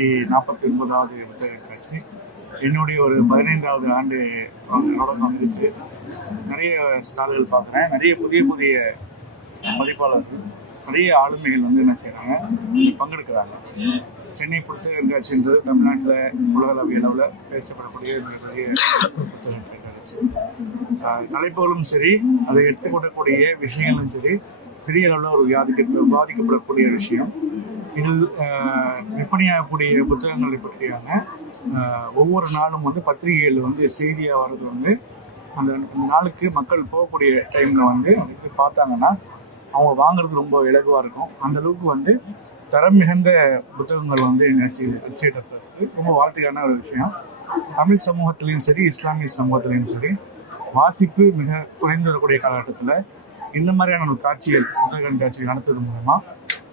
449வது புத்தக கண்காட்சி. என்னுடைய ஒரு 15வது ஆண்டு தொடக்கம் வந்துருச்சு. நிறைய ஸ்டால்கள் பார்க்குறேன். நிறைய புதிய புதிய மதிப்பாளர்கள், நிறைய ஆளுமைகள் வந்து என்ன செய்கிறாங்க, பங்கெடுக்கிறாங்க. சென்னை புத்தக கண்காட்சின்றது தமிழ்நாட்டில் உலகளவிய அளவில் பேசப்படக்கூடிய மிகப்பெரிய புத்தக கண்காட்சி. தலைப்புகளும் சரி, அதை எடுத்துக்கொள்ளக்கூடிய விஷயங்களும் சரி, பெரிய அளவில் ஒரு பாதிக்கப்படக்கூடிய விஷயம். இதில் விற்பனையாகக்கூடிய புத்தகங்களை பற்றியான ஒவ்வொரு நாளும் வந்து பத்திரிகைகள் வந்து செய்தியாக வர்றது வந்து அந்த நாளுக்கு மக்கள் போகக்கூடிய டைமில் வந்து இது பார்த்தாங்கன்னா அவங்க வாங்குறது ரொம்ப இலகுவாக இருக்கும். அந்தளவுக்கு வந்து தரம் மிகுந்த புத்தகங்கள் வந்து அச்சிடப்படுறது ரொம்ப வாழ்த்துக்கான ஒரு விஷயம். தமிழ் சமூகத்திலையும் சரி, இஸ்லாமிய சமூகத்திலையும் சரி, வாசிப்பு மிக குறைந்து வரக்கூடிய காலகட்டத்தில் இந்த மாதிரியான ஒரு காட்சிகள், புத்தக கண்காட்சிகள் நடத்துவது மூலமாக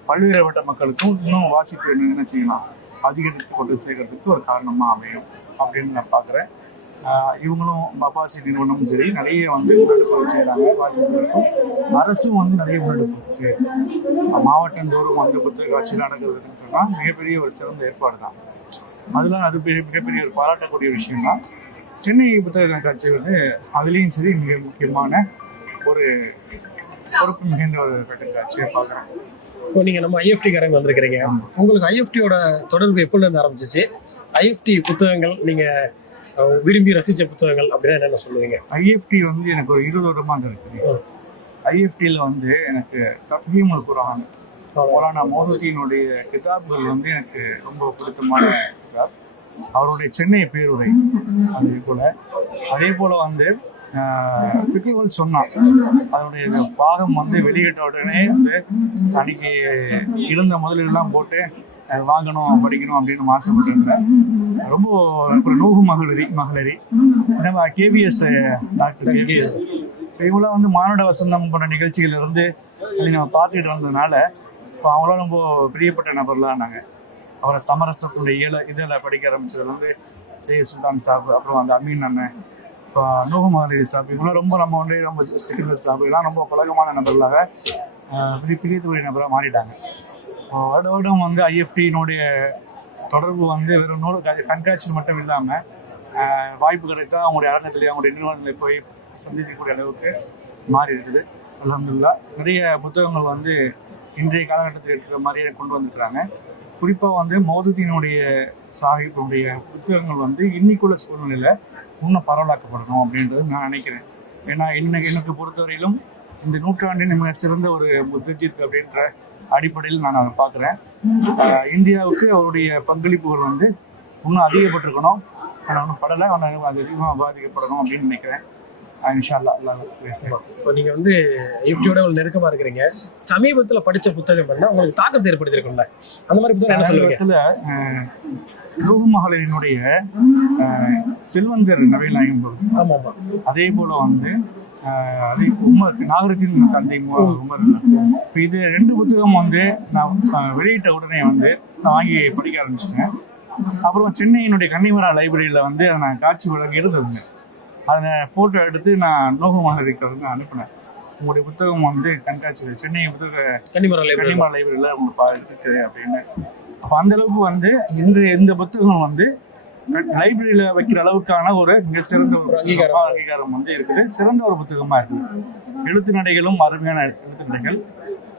பல்வேறுபட்ட மக்களுக்கும் இன்னும் வாசிப்பு என்ன செய்யலாம், அதிகரித்து கொண்டு சேர்க்கறதுக்கு ஒரு காரணமாக அமையும் அப்படின்னு நான் பார்க்குறேன். இவங்களும் பபாசி நிறுவனமும் சரி நிறைய வந்து முன்னெடுப்புகள் செய்கிறாங்க. வாசிப்புகளுக்கும் அரசும் வந்து நிறைய முன்னெடுப்பு மாவட்டந்தோறும் வந்து புத்தக காட்சியில் நடக்கிறதுன்னு சொன்னால் மிகப்பெரிய ஒரு சிறந்த ஏற்பாடு தான். அதெல்லாம் அது மிகப்பெரிய ஒரு பாராட்டக்கூடிய விஷயம் தான். சென்னை புத்தக கண்காட்சி வந்து அதுலேயும் சரி மிக முக்கியமான ஒரு பொறுப்பு மிகுந்த ஒரு கண்காட்சியை பார்க்குறேன். இப்போ நீங்கள் நம்ம ஐஎஃப்டிக்காரங்க வந்திருக்கிறீங்க. உங்களுக்கு ஐஎஃப்டியோட தொடர்பு எப்போலேருந்து ஆரம்பிச்சிச்சு? ஐஎஃப்டி புத்தகங்கள் நீங்கள் விரும்பி ரசித்த புத்தகங்கள் அப்படின்னா என்னென்ன சொல்லுவீங்க? ஐஎஃப்டி வந்து எனக்கு ஒரு 20 வருடமாக இருக்குது. ஐஎஃப்டியில் வந்து எனக்கு தஃஹீமுல் குர்ஆன், மௌலானா மௌதூதியினுடைய கிதாப்கள் வந்து எனக்கு ரொம்ப பிடித்தமான கிதாப். அவருடைய சென்னை பேருரை அதே போல் வந்து பிக்குகள் சொன்னான். அதனுடைய பாகம் வந்து வெளியிட்ட உடனே வந்து அன்னைக்கு இருந்த முதலெல்லாம் போட்டு வாங்கணும், படிக்கணும் அப்படின்னு ஆசைப்பட்டிருந்தேன். ரொம்ப ஒரு நூகு மகளிரி நம்ம கேபிஎஸ் டாக்டர் கேபிஎஸ் இவங்களாம் வந்து மானுட வசந்தம் போன்ற நிகழ்ச்சிகள் இருந்து நம்ம பார்த்துக்கிட்டு வந்ததுனால இப்போ அவங்களாம் ரொம்ப பிரியப்பட்ட நபர்லாம் நாங்கள். அவரை சமரசத்துடைய இதழை படிக்க ஆரம்பிச்சது வந்து சையத் சுல்தான் சாப், அப்புறம் அந்த அமீன் அண்ணன், இப்போ நூகு மகளிர் சாப், இவங்களாம் ரொம்ப நம்ம வந்து ரொம்ப சிக்கல் சாப் எல்லாம் ரொம்ப பழக்கமான நபர்களாக பிரியத்துக்குரிய நபராக மாறிட்டாங்க. வருடம் வந்து ஐஎஃப்டியினுடைய தொடர்பு வந்து வெறும் நூல் கண்காட்சி மட்டும் இல்லாமல் வாய்ப்பு கிடைத்தா அவங்களுடைய அரங்கத்திலேயே அவங்களுடைய நிறுவனங்களை போய் சந்திக்கக்கூடிய அளவுக்கு மாறி இருக்குது. அல்ஹம்துலில்லாஹ். நிறைய புத்தகங்கள் வந்து இன்றைய காலகட்டத்தில் இருக்கிற மாதிரியே கொண்டு வந்துருக்குறாங்க. குறிப்பாக வந்து மௌதூதியினுடைய சாஹிப்புடைய புத்தகங்கள் வந்து இன்னைக்குள்ள சூழ்நிலையில் இன்னும் பரவலாக்கப்படணும் அப்படின்றது நான் நினைக்கிறேன். ஏன்னா எனக்கு பொறுத்தவரையிலும் இந்த நூற்றாண்டின் மிக சிறந்த ஒரு முத்தஜித் அப்படின்ற அடிப்படையில் நான் அதை பார்க்குறேன். இந்தியாவுக்கு அவருடைய பங்களிப்புகள் வந்து இன்னும் அதிகப்பட்டிருக்கணும். ஆனால் ஒன்றும் படலை, ஆனால் அது அதிகமாக பாதிக்கப்படணும் அப்படின்னு நினைக்கிறேன். இன்ஷா அல்லாஹ் பேசுகிறோம். இப்போ நீங்கள் வந்து ஐஎஃப்டியோட ஒரு நெருக்கமாக இருக்கிறீங்க. சமீபத்தில் படித்த புத்தகம் என்ன உங்களுக்கு தாக்கத்தை ஏற்படுத்தியிருக்கும்ல, அந்த மாதிரி புத்தகம் என்ன சொல்லுவீங்க? நூகு மகளிரினுடைய செல்வந்தர் நவீல் நாயகம். ஆமாம். அதே போல் வந்து அதே உமர், நாகரிகத்தின் தந்தை உமர். இப்போ இது 2 புத்தகம் வந்து நான் வெளியிட்ட உடனே வந்து நான் வாங்கி படிக்க ஆரம்பிச்சிட்டேன். அப்புறம் சென்னையினுடைய கன்னிமரா லைப்ரரியில் வந்து நான் காட்சி வழங்கி இருந்ததுங்க. அதை ஃபோட்டோ எடுத்து நான் நூகு மகளிருக்கு வந்து அனுப்பினேன். உங்களுடைய புத்தகம் வந்து கண்காட்சியில் சென்னை கன்னிமரா லைப்ரரியில் உங்களுக்கு இருக்குது அப்படின்னு. அப்போ அந்தளவுக்கு வந்து இந்த புத்தகம் வந்து லைப்ரரியில் வைக்கிற அளவுக்கான ஒரு மிக சிறந்த ஒரு அங்கீகாரம் வந்து இருக்குது. சிறந்த ஒரு புத்தகமாக இருக்குது. எழுத்து நடைகளும் அருமையான எழுத்து நடைகள்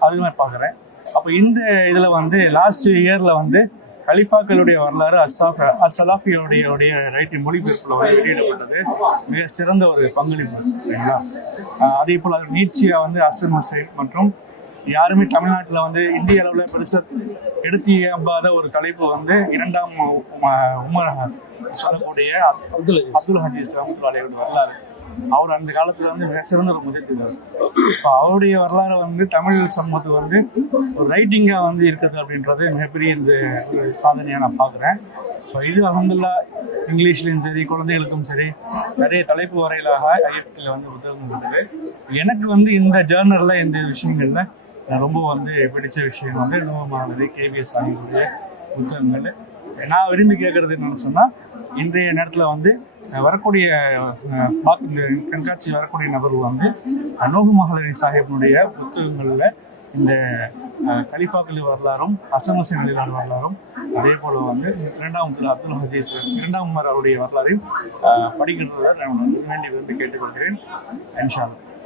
அதுவுமே பார்க்குறேன். அப்போ இந்த இதில் வந்து லாஸ்ட் இயரில் வந்து கலிஃபாக்களுடைய வரலாறு அஸ்ஸலாஃபியோடைய ரைட்டிங் மொழிபெயர்ப்பில் வந்து வெளியிடப்பட்டது. மிக சிறந்த ஒரு பங்களிப்பு இல்லைங்களா? அதே போல் அது நீட்சியாக வந்து ஹசன் ஹுசைன் மற்றும் யாருமே தமிழ்நாட்டில் வந்து இந்திய அளவில் பெருசாக எடுத்து ஏம்பாத ஒரு தலைப்பு வந்து 2ஆம் உமர் சொல்லக்கூடிய அப்துல் ஹதீஸ் ரஹ்மத்துல்லாஹி அலைஹி வரலாறு. அவர் அந்த காலத்தில் வந்து மிக சிறந்த ஒரு முஜத்திதர். இப்போ அவருடைய வரலாறு வந்து தமிழ் சமூகத்துக்கு வந்து ஒரு ரைட்டிங்காக வந்து இருக்குது அப்படின்றது மிகப்பெரிய இந்த ஒரு சாதனையாக நான் பார்க்குறேன். இப்போ இது அல்ஹம்துலில்லாஹ் இங்கிலீஷ்லேயும் சரி, குழந்தைகளுக்கும் சரி நிறைய தலைப்பு வரையிலாக ஐஎஃப்டியில் வந்து புத்தகங்கள் இருக்குது. எனக்கு வந்து இந்த ஜேர்னலில் இந்த விஷயங்களில் ரொம்ப வந்து பிடிச்ச விஷயம் வந்து நூறு கேபிஎஸ் ஆகியோடைய புத்தகங்கள். நான் விரும்பி கேட்குறது என்னன்னு சொன்னால், இன்றைய நேரத்தில் வந்து வரக்கூடிய இந்த கண்காட்சி வரக்கூடிய நபர்கள் வந்து நூகு மகளிர் சாஹிப்பினுடைய புத்தகங்களில் இந்த கலிஃபாக்களின் வரலாறும் ஹசன் ஹுசைன் அலிலான வரலாறும் அதே போல வந்து இரண்டாம் அப்துல் ஹதீஸ் இரண்டாம் உமர் அவருடைய வரலாறையும் படிக்கின்றதை நான் வேண்டி கேட்டுக்கொள்கிறேன். இன்ஷா அல்லாஹ்.